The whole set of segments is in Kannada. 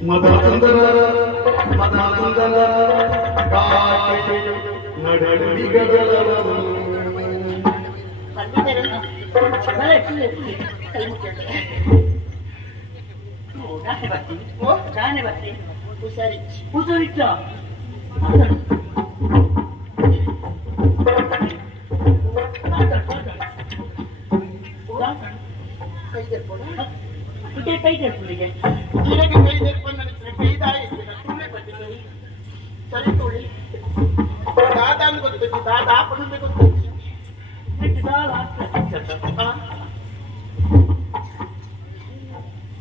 மதந்தர மதந்தர காட்டை நடவிகலவம் तरी तोडी दादा आम्ही कोणते दादा आपण मी कोणते दादा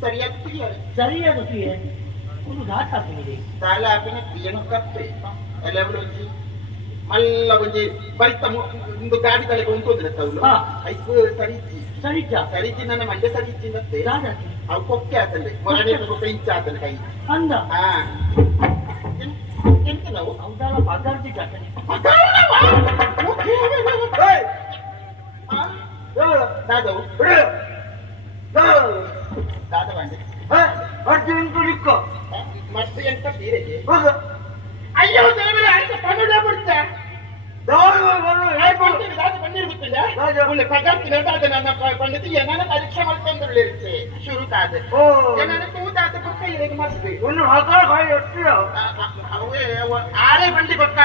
सरिया किती आहे सरिया किती आहे कुठून घात आपण मी दाला आपण बियन करते अलेबल होती ಮಲ್ಲ ಒಂಜಿ ಬೈತ ಒಂದು ಗಾಡಿ ತಲೆಗೆ ಉಂಟೋದ್ರೆ ತೌಲು ಐಕು ಸರಿಜಿ ಸರಿಜ ಸರಿಜಿ ನನ್ನ ಮಂಡ್ಯ ಸರಿಜಿ ಮತ್ತೆ ಅವು ಕೊಕ್ಕೆ ಆತಲ್ಲ ಮೊರಡೆ ಪೆಂಚ ಆತಲ್ಲ ಕೈ ಅಂದ ಹಾ ಅತ್ಯಂತ ನಾವು ಅವಧಾನ ಪದಾರ್ಥಿ ಘಟನೆ ದಾದವು ದಾದವಾಂಡೆ. ಅರ್ಜುನ್ ಕುಡಿಕ ಮತ್ತೆ ಎಂತ ಬೀರೆಗೆ ಅಯ್ಯೋ ದೇವರ ಆಯ್ತು ಪನ್ನಡ ಬಿಡ್ತ ಪದಾರ್ಥ ನನ್ನ ಪಂಡಿತ ಏನಾರ ಪರೀಕ್ಷೆ ಮಾಡ್ಕೊಂಡು ಇರುತ್ತೆ. ಶುರು ಕಾದೆ. ಏನಾರ ಪಕ್ಕ ಇರೋದು ಮಾಡ್ತೀವಿ ಒಂದು ಹಗರ ಕೈ ಎತ್ತಿರೋ ಅವೇ ಆರೇ ಬಂಡಿ ಪಕ್ಕ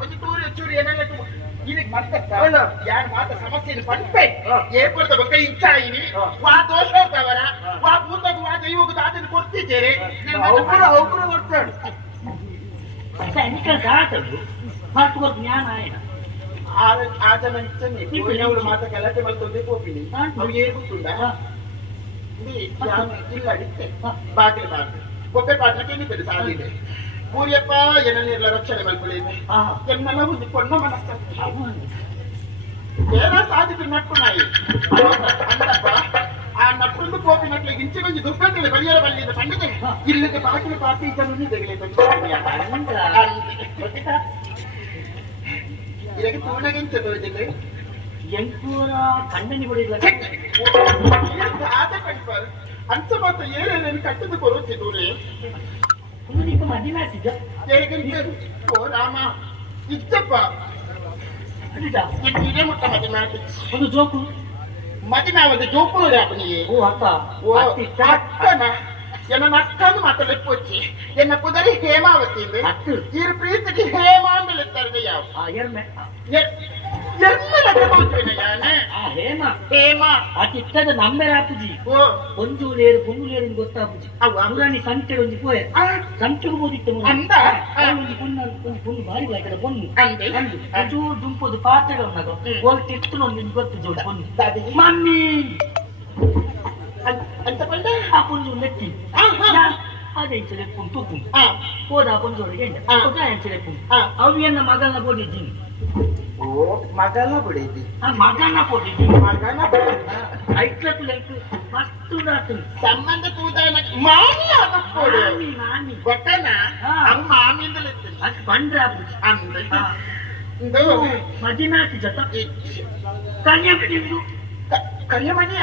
ಒಂದು ತೂರಿ ಚೂರಿ ಏನೆಲ್ಲ ಇದಕ್ಕೆ ಮಾಡ್ತಕ್ಕ ಹೌದಾ? ಯಾರು ಮಾತ ಸಮಸ್ಯೆ ಪಂಪೆ ಹಾ. ಏ ಕೊಡ್ತ ಪಕ್ಕ ಇಚ್ಚಾಯಿನಿ ಹಾ. ವಾ ದೋಷ ಹೋಗ್ತಾವರ ವಾ ಭೂತಗ ವಾ ದೈವಗ ದಾದನ ಕೊಡ್ತಿದ್ದೇನೆ ಅವಕರು ಅವಕರು ಬರ್ತಾನೆ ಸೈನಿಕ ಘಾಟದು ಹತ್ತು ಜ್ಞಾನ ಆಯ್ನ ಆಜನ ಇಚ್ಛನೆ ಕೋರಿನವರು ಮಾತ ಗಲಾಟೆ ಮಾಡ್ಕೊಂಡೆ ಹೋಗ್ತೀನಿ ಹಾ. ಅವು ಏನ್ ಗೊತ್ತುಂಟಾ ಹಾ. ಇಲ್ಲ ಅಡಿತ್ತೆ ಹಾ. ಬಾಗಿಲು ಬಾಗಿಲು ಒಬ್ಬೆ ಪಾತ್ರಕ್ಕೆ ನಿಂತಿದೆ ಸಾಲಿದೆ ಮೂರಿಯಪ್ಪ ಏನನ್ನೆಲ್ಲ ರಕ್ಷಣೆ ಮಾಡ್ಕೊಳ್ಳಿದೆ ಹಾ ಎನ್ನೆಲ್ಲ ಒಂದು ಕೊಣ್ಣ ಮನಸ್ಸ ಅವನು ಏನ ಸಾಧಿತು ನಟ್ಟು ನಾಯಿ ಅಂದಪ್ಪ ಆ ನಟ್ಟೊಂದು ಕೋಪಿ ನಟ್ಲಿಗೆ ಇಂಚೆ ಕೊಂಚ ದುರ್ಗಟ್ಟಲೆ ಬಲಿಯರ ಬಲ್ಲಿದ ಪಂಡಿತೆ ಇಲ್ಲದೆ ಬಾಗಿಲು ಪಾಪಿ ಇದನ್ನು ತೆಗಲಿ ಇದಕ್ಕೆ ತೂಣಗೆಂಚ ತೋರಿಸಿದೆ ಎಂಟೂರ ಕಣ್ಣನಿ ಬಿಡಿಲ್ಲ ಆದ ಕಣ್ಪಾರ್ ಅಂತ ಮಾತ್ರ ಏನೇನೇನು ಕಟ್ಟದು ಬರುತ್ತೆ ದೂರೇ ಒಂದು ನಿಕ್ಕ ಮದಿನ ಆತಿದ್ದ ಓ ರಾಮ ಇದ್ದಪ್ಪ ಅಡಿದ ಇದೇ ಮುಟ್ಟ ಮದಿ ಮಾಡಿ ಒಂದು ಜೋಕು ಮದಿ ಒಂದು ಜೋಪುಳು ರಾಪನಿಗೆ ಓ ಅಕ್ಕ ಓ ಅತ್ತಿತ್ತ ಅಕ್ಕನ ಎನ್ನ ನಕ್ಕನ್ನು ಮಾತಾಡಲಿಕ್ಕೆ ಎನ್ನ ಕುದರಿ ಹೇಮಾವತಿ ಅತ್ತು ಇರು ಪ್ರೀತಿಗೆ ಹೇಮ ಅಂದಲಿದ್ದಾರೆ ಯಾವ ಆ ಹೇಮ. ಹೇಮ. ಚಿತ್ತದ ನಂಬೆರ ಆಪುಜಿ ಓ ಒಂದು ಲೇರು ಒಂದು ಲೇರು ಸಂತೆ ಒಂಜಿ ಪೋಯ. ಸಂತೆಗೆ ಹೋದಿತ್ತು ಅಂದ? ಒಂದು ಪುಣ್ಣ ಒಂದು ಪುಣ್ಣ ಬಾರಿ ಬಾಯ್ಕದ ಪೊಣ್ಣು. ಅಂದೆ? ದುಂಪದು ಪಾತ್ರೆ ಉನ್ನದು ಹ್ಮ್. ಒಂದು ತೆತ್ತು ಒಂದು ಗೊತ್ತು ಜೋಡಿ ಪೊಣ್ಣು. ಮಮ್ಮಿ! ಅಂತ ಬಂದ? ಆ ಪೊಂಜು ನೆಟ್ಟಿ. ಅದೇ ಇಂಚಲೆ ಪುಂಟು ತೂಪುಂಡು ಆ, ಹೋದ ಆ ಪೊಂಜೋಳಿಗೆ ಎಂಡ ಆ. ಒಕ್ಕ ಎಂಚಲೆ ಪುಂಡು ಅವು ಎನ್ನ ಮಗನ ಬೋದಿದ್ದೀನಿ. ಓ ಮಗನ ಆ ಮಗನ ಬೋದಿದ್ದೀನಿ ಮಗನ ಐಟ್ಲತ್ತು ಲೈಟ್ ಮಸ್ತು ನಾತು ಸಂಬಂಧ ತೂದಾನ ಮಾಮಿ ಅದಕ್ಕೋಡು ಮಾಮಿ ಗೊತ್ತನ. ಹಂಗ ಮಾಮಿಯಿಂದಲಿತ್ತು ಅದು ಬಂದ್ರೆ ಅದು ಅಂದ ಆ. ಇದು ಮದಿನಾತಿ ಜತ. ಕನ್ಯಾ ಬಿಡಿದ್ದು ಕ- ಕರಿಯ ಮನೆಯ?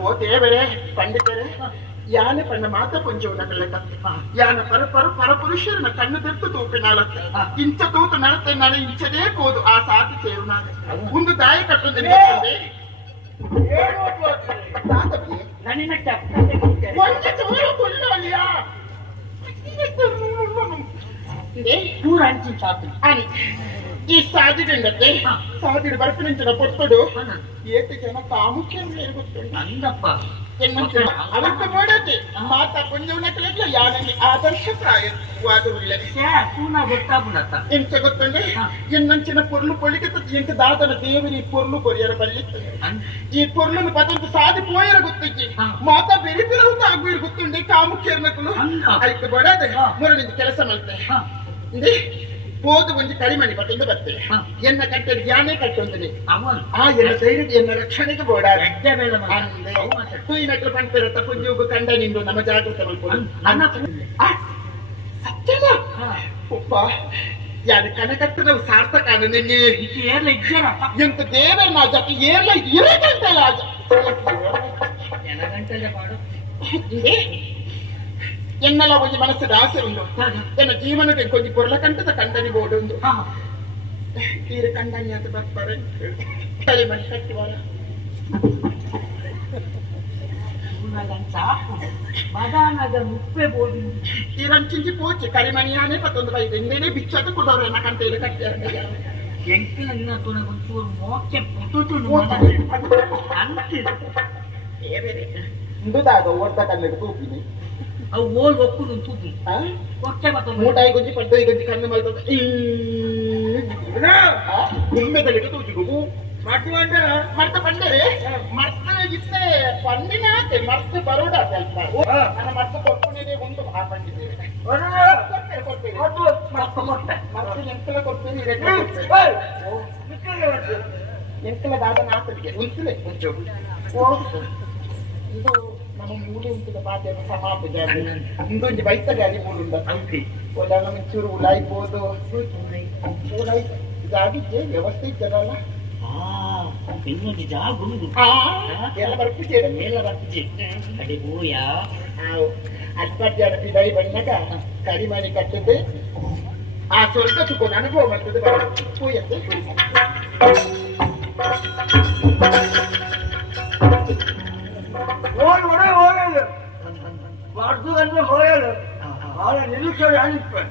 ಓ ದೇವರೇ ಪಂಡಿತರೇ. ಯಾನ ಪಣ್ಣ ಮಾತ ಪಂಚವನ ಬೆಳಕ ಯಾನ ಪರ ಪರ ಪರಪುರುಷರನ ಕಣ್ಣು ತೆತ್ತು ತೂಪಿನಾಳತ್ತ ಹಾ. ಇಂಚ ತೂತು ನಡತೆ ನಾನು ಇಂಚದೇ ಕೋದು ಆ ಸಾತಿ ಸೇರು ನಾನು ಹೌದು. ಒಂದು ದಾಯ ಕಟ್ಟುತ್ತೆ ನನ್ನಿನ ಚಪ್ಪ ಒಂದು ಚೂರು ಕೊಲ್ಲಲಿಯಾ ಪೂರ ಹಂಚಿನ ಚಾತು అని ఈ సాధిడంటే ಹಾ. సాధిడు భర్త నుంచి పొట్టడు ಹಣ ఏటికైనా ప్రాముఖ్యం జరుగుతుంది ಅಂದಪ್ಪ ಅವಂತೋಡದೆ ಮಾತಾ ಪುಂಜವನ ಕಲೆಲ್ಲ ಯಾರಲ್ಲಿ ಆದರ್ಶಪ್ರಾಯ ವಾದವಿಲ್ಲ ಎಂತ ಗೊತ್ತಂದ್ರೆ ಎನ್ನಂಚಿನ ಪೊರ್ಲು ಪೊಳಿಗೆ ಎಂತ ದಾದನ ದೇವರಿ ಪೊರ್ಲು ಕೊರಿಯರ ಬಲ್ಲಿತ್ತು ಈ ಪೊರ್ಲು ಪದಂತ ಸಾಧಿ ಪೋಯರ ಗೊತ್ತಿಜ್ಜಿ ಮಾತಾ ಬೆರಿತಿರಂತ ಆಗುವ ಗೊತ್ತುಂಡೆ ಕಾಮುಖ್ಯರ್ನಕಲು ಆಯ್ತು ಬಡದೆ ಮುರಳಿದ ಕೆಲಸ ಮಾಡ್ತೆ போது கொஞ்சம் களிமணி மட்டும் பத்து என்ன கட்டடி யானே கட்டு வந்து ஆ என்ன செய்யறது என்ன ರಕ್ಷಣೆಗೆ ಬೋಡಾರೆ ತೂಯಿನಟ್ಲು ಪಂಪಿರ ತಪ್ಪು ಕಂಡ ನಿಂದು ನಮ್ಮ ಜಾಗೃತ ಮಾಡ್ಕೊಂಡು ಅನ್ನ ಸತ್ಯಲ್ಲ ಒಪ್ಪ ಯಾರು ಕನಕಟ್ಟದ ಸಾರ್ಥಕ ನಿನ್ನೆ. ಏರ್ಲ ಇದ್ದಾರ ಎಂತ ದೇವರ ನಾಜಕ್ಕೆ ಏರ್ಲ ಇರಕಂತಲ್ಲ ಅದು ಎನ್ನೆಲ್ಲ ಒಂದು ಮನಸ್ಸಿನ ಆಸೆ ಉಂಟು. ಹೌದು. ಎನ್ನ ಜೀವನಕ್ಕೆ ಕೊಂಚ ಪೊರ್ಲ ಕಂಟದ ಕಂಡನಿ ಹಾ. ತೀರ ಕಂಡನಿ ಅಂತ ಬರ್ತಾರೆ ಕೈ ಮನೆ ಕಟ್ಟುವಾರ ಬದಾನದ ಮುಪ್ಪೆ ಬೋಡಿ ತೀರಂಚಿಂಚಿ ಪೋಚಿ. ಕರಿಮಣಿಯಾನೆ ಮತ್ತೊಂದು ಬೈದು ಇನ್ನೇನೆ ಬಿಚ್ಚದ ಕೊಡೋರು ಎನ್ನ ಕಂಟೆಯಲ್ಲಿ ಕಟ್ಟಿ ಎಂಕಿನ ದಿನ ತುಣಗ ಒಂಚೂರು ಮೋಕೆ ಪುಟುಟು ಅಂತಿದೆ. ಇಂದುದಾಗ ಒಡ್ಡ ತೂಪಿನಿ ಅವು ಓಲ್ ಒಕ್ಕುದು ತೂಪಿ? ಒಕ್ಕೆ ಮತ್ತೆ ಮೂಟಾಯಿ ಗೊಜ್ಜಿ ಪಡ್ಡಾಯಿ ಗೊಜ್ಜಿ ಕಣ್ಣು ಮಲ್ತದ ಗುಮ್ಮೆಗಳಿಗೆ ಮಟ್ಟು ಮಾಡ್ತೀವಂటాರ ಮರ್ತ ಪಂಡರೆ ಮರ್ತ ಇತ್ತೆ ಪಂಡಿನ ಆತೆ ಮರ್ತ ಬರೋಡ ಸ್ವಲ್ಪ ನನ್ನ ಮರ್ತ ಕೊಟ್ಟಿದೆ ಒಂದು ಆ ಪಂಡಿದೆ ಮರ್ತ ಕೊಟ್ಟೆ. ಮರ್ತ ಎಂತಲ ಕೊಡ್ತೀನಿ ಎಂತಲ ದಾದ ನಾಸಲಿಗೆ ಉಂಚಲೆ ಮುಂಚೆ ಇದು ನಮ್ಮ ಮೂಲೆ ಉಂಟು ಬಾಧ್ಯಮ ಸಮಾಪ ಜಾತಿ ಇಂದೊಂದು ಬೈತ ಗಾಡಿ ಮೂಡುಂಡ ಅಂತಿ ಒಳ್ಳೆ ಒಂಚೂರು ಉಲಾಯ್ಬೋದು ಉಲಾಯ್ ಇದಾಗಿದ್ದೆ ವ್ಯವಸ್ಥೆ ಇದ್ದದಲ್ಲ ಆ ಇನ್ನೊಂದು ಜಾಗ ಉಂಟು ಆ, ಎಲ್ಲ ಬರ್ತಿದ್ದೇನೆ ಎಲ್ಲ ಬರ್ತಿದ್ದೆ ಅದೇ ಬೋಯ ಅಸ್ಪರ್ಜನ ಬಿಡೈ ಬಣ್ಣಗ ಕರಿಮಣಿ ಕಟ್ಟದೆ ಆ ಸ್ವರ್ಗ ಸುಖ ಅನುಭವ ಮಾಡ್ತದೆ ಪೂಯತ್ತೆ ಹೋಗಿ ಮಾಡ್ದುದನ್ನು ಹೊರಗಲು ಬಹಳ ನಿರೀಕ್ಷೆ ಅನಿಸ್ತು